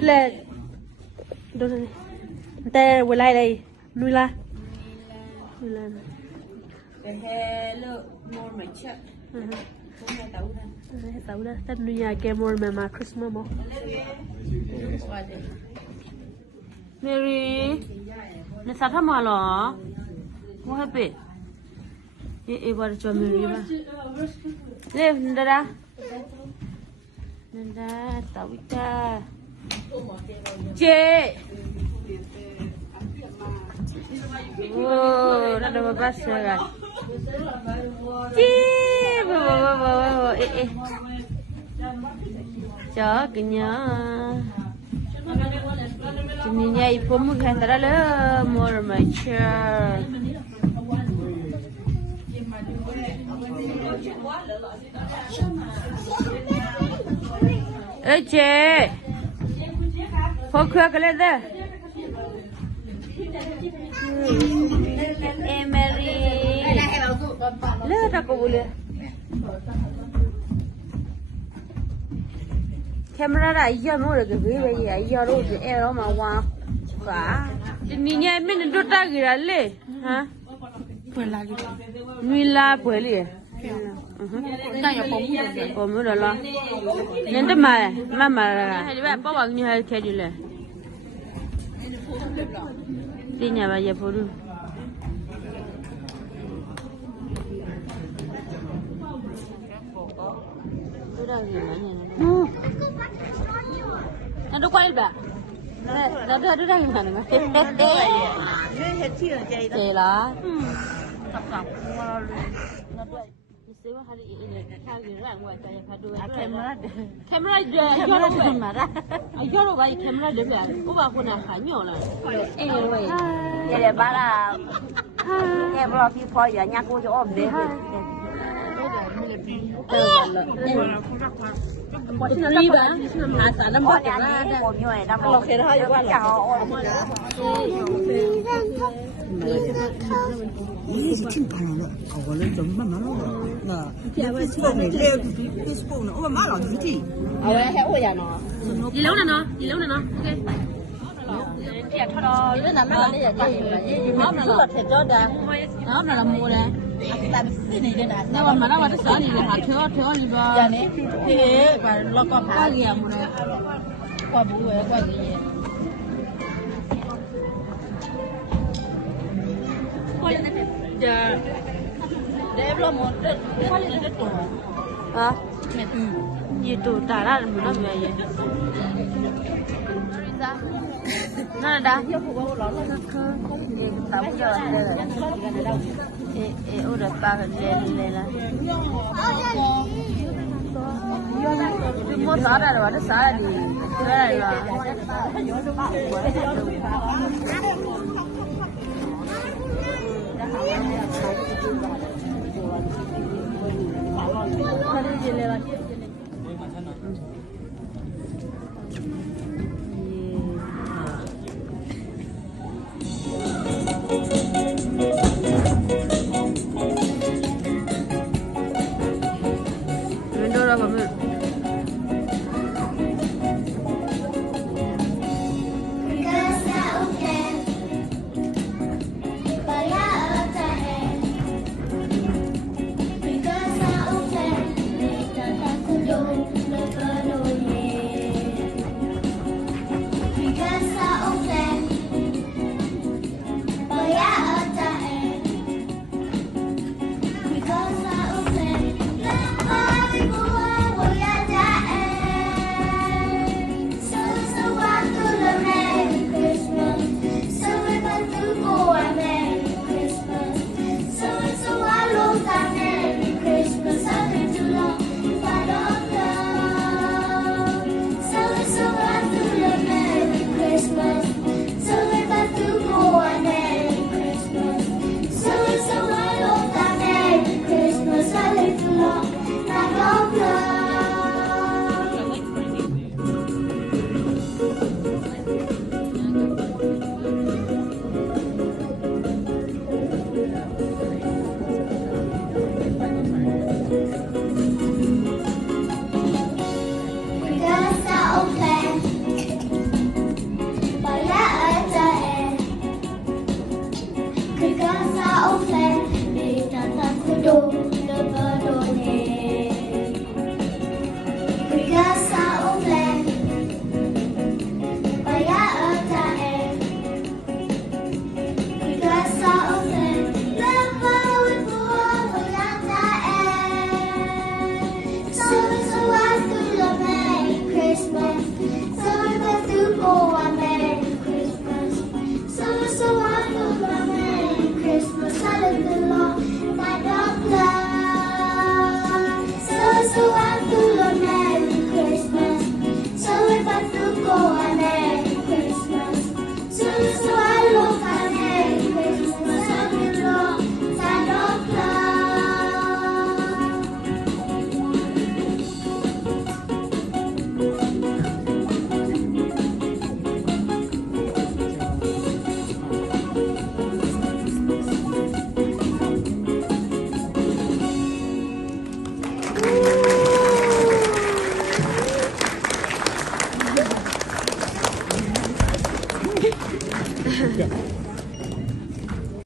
Let. Don't. There will I lay. Nula. Nula. The hair look more mature. Tao đó. Tết New Year game more mà Christmas mo. Mary. Nè sao thăm mà lo? Mua hết bị. Ê bà cho Mary ba. Lên ra. Nên ra tao cha. Chị. Wow, ada apa sih? Chị, wow, chó kìa. Chị nhìn nhảy phun một cái tara lơ, more mature. Ê chị, phô khứa cái lên đây. Em Mary, lỡ ra cô bule. Camera đã giờ nó được cái gì vậy? Giờ rồi thì em nó mà qua cả. Nhìn nhảy mình đốt ra cái gì hả? Mila bữa lì. Bom rồi lo. Nên đó mà hay là bao bao nhiêu hay thế gì lệ. Đi nhà bà giờ phụ được. Nó đâu quay bà. Nó đang làm gì mà. Chị là. Camera dia, ayoro bay camera dia biar, uba aku nak hanyol lah. Jadi bara. Em lo phi phoi giờ nhắc cô cho ôm đấy. Đi bà, hà sản năm bát ra. Lo khéo hơi qua rồi. 이게 지금 바나나 그거는 좀 많아. 나 Facebook này leo Facebook này, ôi má lọ gì thì. Ở đây heo giờ nó. Gì lâu nè nó, ok. Tiệt thôi đó, lên làm nó đi gì. Nó là thịt cho đà. Nó là mua nè. Làm cái này đây nè. Nhưng mà nó là sợ gì là hạt thiếu gì đó. Giờ này thì và lo con Có gì à mua nè. qua bữa rồi qua gì. Dạ. Để em lo một cái tủ. Hả? Gì tủ tả ra mình nó về vậy. Nó là đá. Tao bây giờ Udah paham lên là. Mua xả ra rồi, nó xả đi. Đây là. Mình đâu ra mà mình